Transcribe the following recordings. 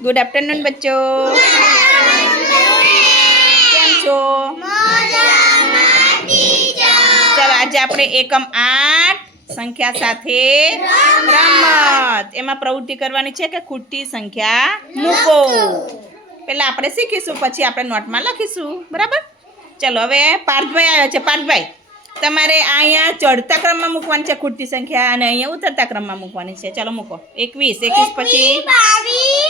Good afternoon बच्चों। Hello. चलो आज આપણે એકમ 8 સંખ્યા સાથે બ્રહ્મમંત એમાં પ્રવૃત્તિ કરવાની છે કે ખૂટતી સંખ્યા મૂકો. પહેલા આપણે શીખીશું પછી આપણે નોટમાં લખીશું બરાબર? ચલો હવે પાર્જભાઈ આવ્યો છે પાર્જભાઈ. તમારે આયા ચડતા ક્રમમાં મૂકવાની છે ખૂટતી સંખ્યા અને અહીંયા ઉતરતા ક્રમમાં મૂકવાની છે. ચલો મૂકો. 21 21 પછી 22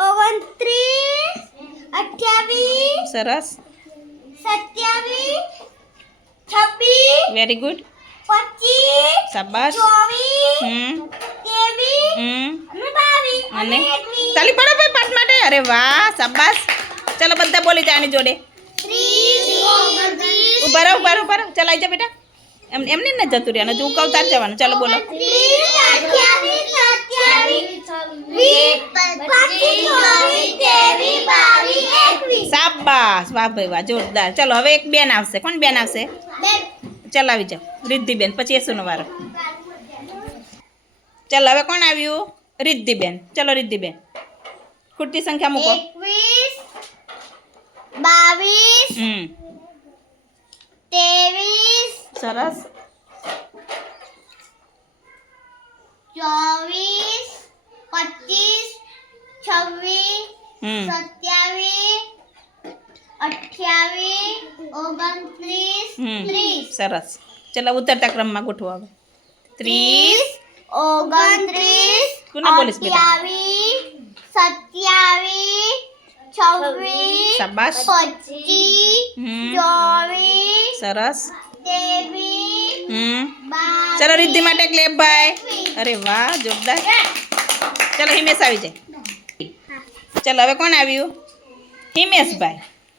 1 3 28 સરસ 27 26 વેરી ગુડ 25 શાબાશ 24 27 28 31 ચાલિ પડો ભાઈ પાટમાડે અરે વાહ શાબાશ ચલો બന്ത બોલી દે આની જોડે 3 4 5 ઉપર ઉપર ઉપર ચલાઈ જા બેટા એમ ને એમ ને ન જતો રે આને ઉકાવતા જવાનું ચાલ બોલો 3 4 5 भाई वाह जोरदार चलो अब एक बहन આવશે કોણ બેન આવશે બે ચલાવી દે વૃદ્ધિ બેન પછી એ સુનો વાર ચલાવે કોણ આવ્યુ વૃદ્ધિ બેન ચલો વૃદ્ધિ બેન ગુર્થી સંખ્યા મુકો 21 22 23 સરસ 24 25 26 27 28 29 30 सरस चला उतरता क्रम में ગોઠવા હવે 30 29 કોણ બોલિસ બેટા 21 27 26 ચબાસ 40 20 સરસ 18 12 ચલો રિદ્ધિ માટે ક્લેપ ભાઈ અરે વાહ જોરદાર ચલો હીમેશ આવી જાય હા ચલો હવે કોણ આવ્યું હીમેશભાઈ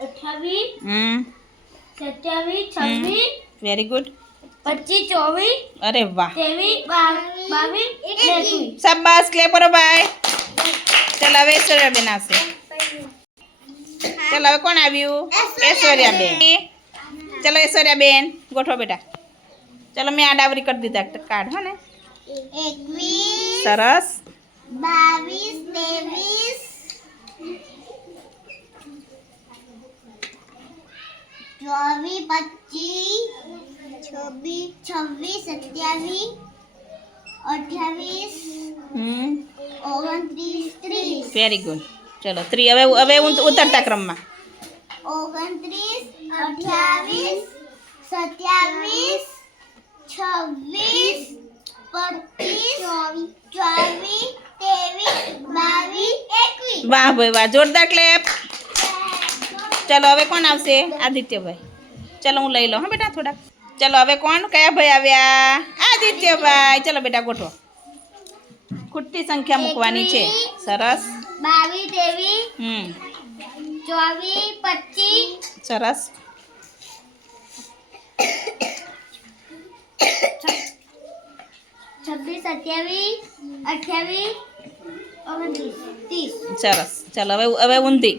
वेरी गुड पच्चीस चौबीस अरे वाहवीस बा, सब बास के बाय चलो ऐश्वर्या बिना चलो कौन ऐश्वर्या बेन चलो ऐश्वर्या बेन गोठो बेटा चलो मैं आडावरी कर दीता एक कार्ड है एक सरस बावीस तेवीस चौबीस पच्चीस छब्बीस छब्बीस सत्ताईस अठावीस ओगतीस त्रीस वेरी गुड चलो त्री अब अब उतरता क्रम में ओगतीस अठावीस सत्ताईस छब्बीस पच्चीस चौबीस तेवीस बावीस एक वाह भाई वाह जोरदार क्लैप चलो हम कौन आदित्य भाई चलो हूँ लई लो हाँ बेटा थोड़ा चलो हम कौन क्या भाई आया आदित्य भाई चलो बेटा गोठो खुट्टी संख्या मुकवानी छे सरस छब्बीस अठावी अठावी सरस चलो हम अबे उन्ती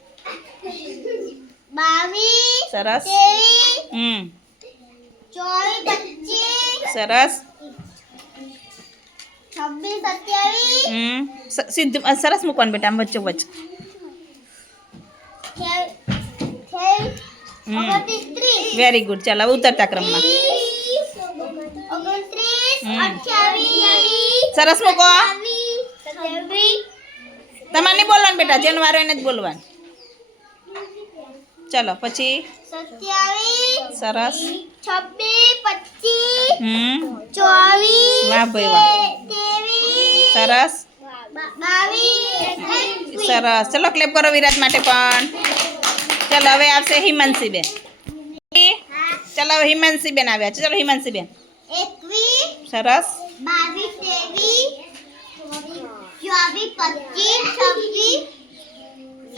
Bali. Seras. Kiri. Hmm. Cuali Seras. Hmm. seras mukan betam macam macam. Hmm. Very good. Cakap utar takram ramla. Hmm. Saras muka. Tamani bolan beta Januari ini bolan. चलो પછી 27 સરસ 26 25 24 વાહ ભાઈ વાહ દેવી સરસ 22 સરસ चलो ક્લેપ કરો વિરાટ માટે પણ चलो હવે આવશે હિમંશી બેન હા ચાલો હિમંશી બેન આવ્યા ચાલો હિમંશી બેન 21 સરસ 22 દેવી થોડી જો હવે 25 6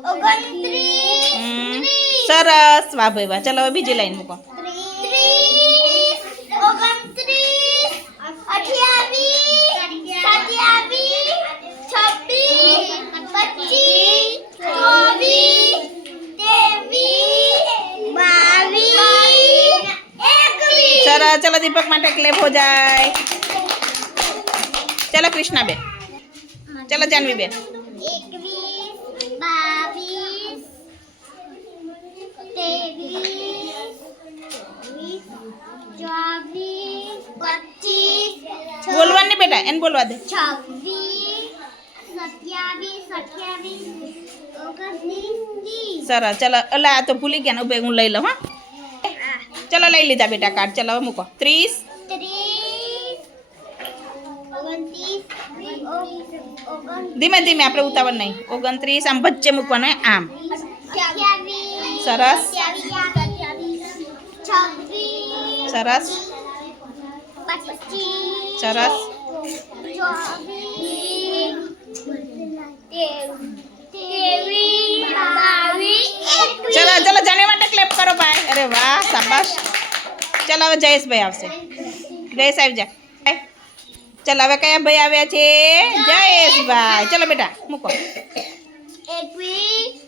सरस वाह भाई चलो बीजी लाइन मूको चलो दीपक माटे क्लेप हो जाए चलो कृष्णा बेन चलो जानवी बेन बेटा एन बोलवा दे सर चलो ला तो भूल गया ना बेगुन ले लो हाँ चलो ले लीजा बेटा कार्ड चलो मुको त्रीस धीमे धीमे आप उतावन नहीं ओगन त्रीस आम बच्चे मुकवा आम सरस सरस सरस चलो चलो जाने वाले क्लिप करो भाई अरे वाह शाबाश चलो हम जयेश भाई आपसे जय साहब जय चलो हम क्या भाई आया जयेश भाई चलो बेटा मुको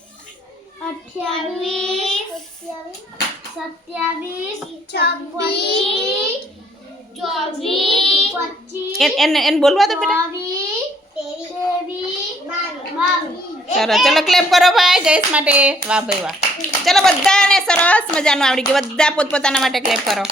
28 28 27 26 24 25 एन एन एन बोलवा दो बेटा 22 21 20 19 ચલો તલકલેપ કરો ભાઈ જયસ માટે વાહ ભાઈ વાહ ચલો બધાને સરસ મજાનું આવડી કે બધા પોતપોતાના માટે ક્લેપ કરો